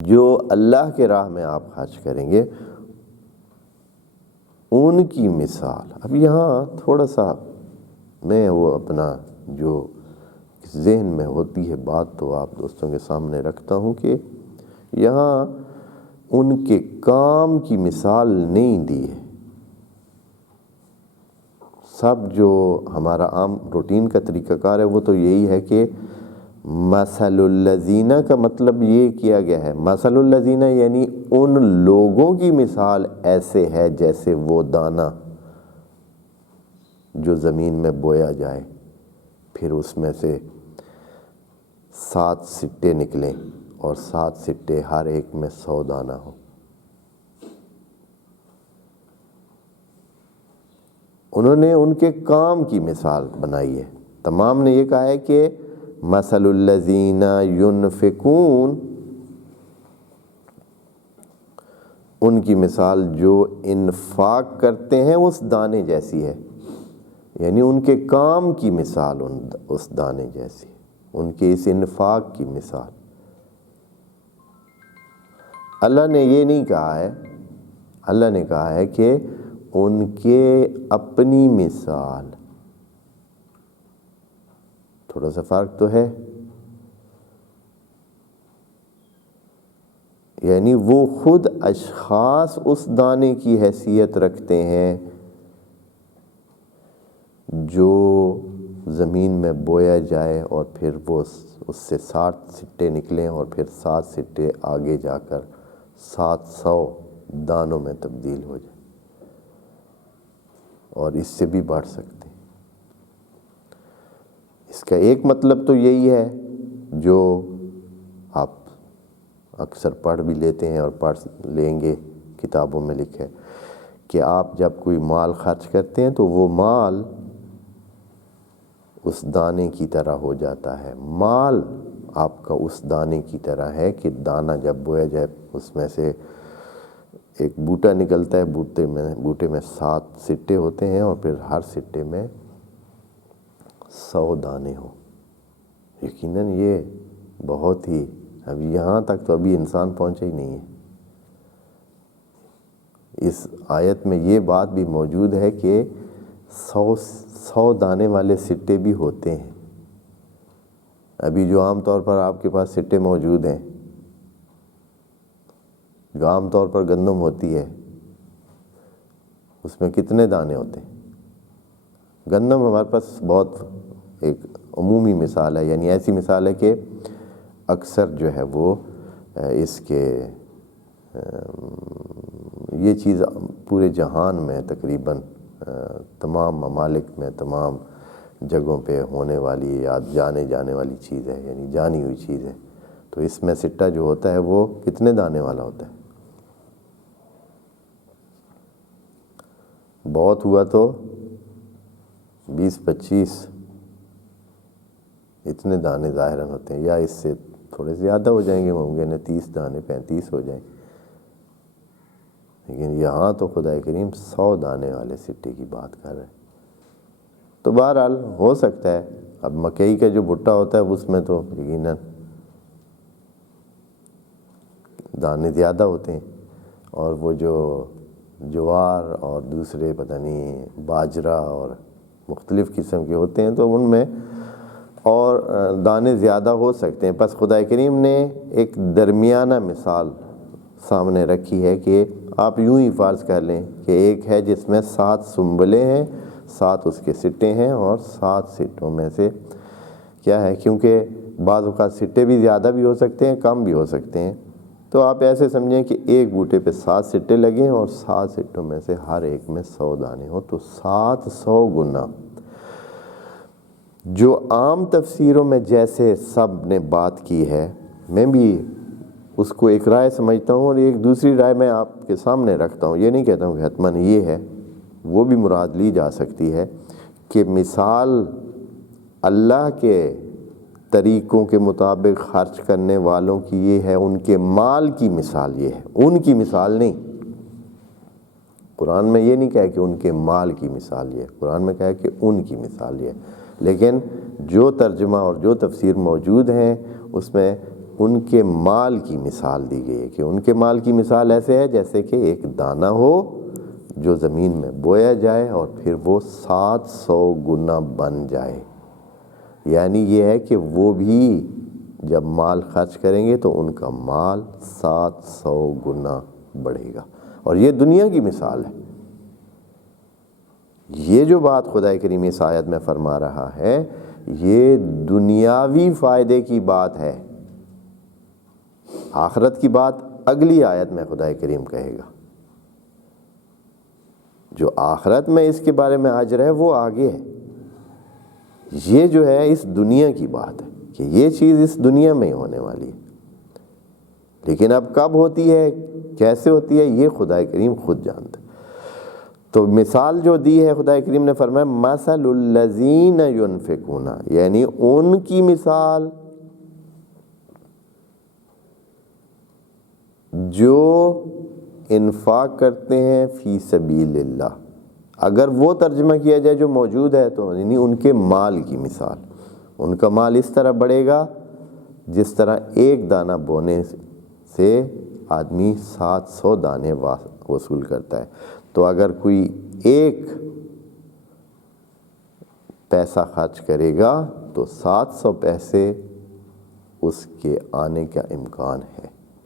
جو اللہ کے راہ میں آپ خرچ کریں گے ان کی مثال. اب یہاں تھوڑا سا میں وہ اپنا جو ذہن میں ہوتی ہے بات تو آپ دوستوں کے سامنے رکھتا ہوں کہ یہاں ان کے کام کی مثال نہیں دی ہے. سب جو ہمارا عام روٹین کا طریقہ کار ہے وہ تو یہی ہے کہ مثل الذین کا مطلب یہ کیا گیا ہے. مثل الذین یعنی ان لوگوں کی مثال ایسے ہے جیسے وہ دانہ جو زمین میں بویا جائے، پھر اس میں سے 7 سٹے نکلیں اور 7 سٹے ہر ایک میں 100 دانہ ہو. انہوں نے ان کے کام کی مثال بنائی ہے. تمام نے یہ کہا ہے کہ مثل الذین ینفقون، ان کی مثال جو انفاق کرتے ہیں اس دانے جیسی ہے، یعنی ان کے کام کی مثال اس دانے جیسی، ان کے اس انفاق کی مثال. اللہ نے یہ نہیں کہا ہے، اللہ نے کہا ہے کہ ان کے اپنی مثال. تھوڑا سا فرق تو ہے، یعنی وہ خود اشخاص اس دانے کی حیثیت رکھتے ہیں جو زمین میں بویا جائے اور پھر وہ اس سے 7 سٹے نکلیں اور پھر 7 سٹے آگے جا کر 700 دانوں میں تبدیل ہو جائے اور اس سے بھی بڑھ سکتے ہیں. اس کا ایک مطلب تو یہی ہے جو آپ اکثر پڑھ بھی لیتے ہیں اور پڑھ لیں گے، کتابوں میں لکھا ہے کہ آپ جب کوئی مال خرچ کرتے ہیں تو وہ مال اس دانے کی طرح ہو جاتا ہے. مال آپ کا اس دانے کی طرح ہے کہ دانہ جب بویا جائے اس میں سے ایک بوٹا نکلتا ہے، بوٹے میں 7 سٹے ہوتے ہیں اور پھر ہر سٹے میں 100 دانے ہوں. یقیناً یہ بہت ہی، اب یہاں تک تو ابھی انسان پہنچا ہی نہیں ہے. اس آیت میں یہ بات بھی موجود ہے کہ 100 دانے والے سٹے بھی ہوتے ہیں. ابھی جو عام طور پر آپ کے پاس سٹے موجود ہیں، جو عام طور پر گندم ہوتی ہے، اس میں کتنے دانے ہوتے ہیں؟ گندم ہمارے پاس بہت ایک عمومی مثال ہے، یعنی ایسی مثال ہے کہ اکثر جو ہے وہ اس کے یہ چیز پورے جہان میں تقریباً تمام ممالک میں، تمام جگہوں پہ ہونے والی یا جانے جانے والی چیز ہے، یعنی جانی ہوئی چیز ہے. تو اس میں سٹہ جو ہوتا ہے وہ کتنے دانے والا ہوتا ہے؟ بہت ہوا تو 20-25 اتنے دانے ظاہراً ہوتے ہیں، یا اس سے تھوڑے زیادہ ہو جائیں گے، ممکن ہے 30 دانے 35 ہو جائیں. لیکن یہاں تو خدا کریم 100 دانے والے سٹے کی بات کر رہے ہیں. تو بہرحال ہو سکتا ہے، اب مکئی کا جو بھٹا ہوتا ہے اس میں تو یقیناً دانے زیادہ ہوتے ہیں، اور وہ جو جوار اور دوسرے پتہ نہیں باجرہ اور مختلف قسم کے ہوتے ہیں تو ان میں اور دانے زیادہ ہو سکتے ہیں. بس خدا کریم نے ایک درمیانہ مثال سامنے رکھی ہے کہ آپ یوں ہی فرض کر لیں کہ ایک ہے جس میں 7 سنبلے ہیں، 7 اس کے سٹے ہیں، اور 7 سٹوں میں سے کیا ہے، کیونکہ بعض اوقات سٹے بھی زیادہ بھی ہو سکتے ہیں، کم بھی ہو سکتے ہیں. تو آپ ایسے سمجھیں کہ ایک بوٹے پہ 7 سٹے لگیں اور 7 سٹوں میں سے ہر ایک میں 100 دانے ہوں، تو 700 گنا. جو عام تفسیروں میں جیسے سب نے بات کی ہے، میں بھی اس کو ایک رائے سمجھتا ہوں، اور ایک دوسری رائے میں آپ کے سامنے رکھتا ہوں. یہ نہیں کہتا ہوں کہ حتماً یہ ہے، وہ بھی مراد لی جا سکتی ہے کہ مثال اللہ کے طریقوں کے مطابق خرچ کرنے والوں کی یہ ہے، ان کے مال کی مثال یہ ہے، ان کی مثال نہیں. قرآن میں یہ نہیں کہا کہ ان کے مال کی مثال یہ ہے، قرآن میں کہا کہ ان کی مثال یہ ہے. لیکن جو ترجمہ اور جو تفسیر موجود ہیں اس میں ان کے مال کی مثال دی گئی ہے کہ ان کے مال کی مثال ایسے ہے جیسے کہ ایک دانہ ہو جو زمین میں بویا جائے اور پھر وہ 700 گنا بن جائے. یعنی یہ ہے کہ وہ بھی جب مال خرچ کریں گے تو ان کا مال 700 گنا بڑھے گا. اور یہ دنیا کی مثال ہے. یہ جو بات خدا کریم اس آیت میں فرما رہا ہے یہ دنیاوی فائدے کی بات ہے. آخرت کی بات اگلی آیت میں خدا کریم کہے گا. جو آخرت میں اس کے بارے میں اجر ہے وہ آگے ہے. یہ جو ہے اس دنیا کی بات ہے کہ یہ چیز اس دنیا میں ہی ہونے والی ہے. لیکن اب کب ہوتی ہے کیسے ہوتی ہے یہ خدا کریم خود جانتا ہے. تو مثال جو دی ہے خدا کریم نے فرمایا مثل الذین ینفقون، یعنی ان کی مثال جو انفاق کرتے ہیں فی سبیل اللہ. اگر وہ ترجمہ کیا جائے جو موجود ہے تو یعنی ان کے مال کی مثال. ان کا مال اس طرح بڑھے گا جس طرح ایک دانہ بونے سے آدمی 700 دانے وصول کرتا ہے. تو اگر کوئی ایک پیسہ خرچ کرے گا تو 700 پیسے اس کے آنے کا امکان ہے.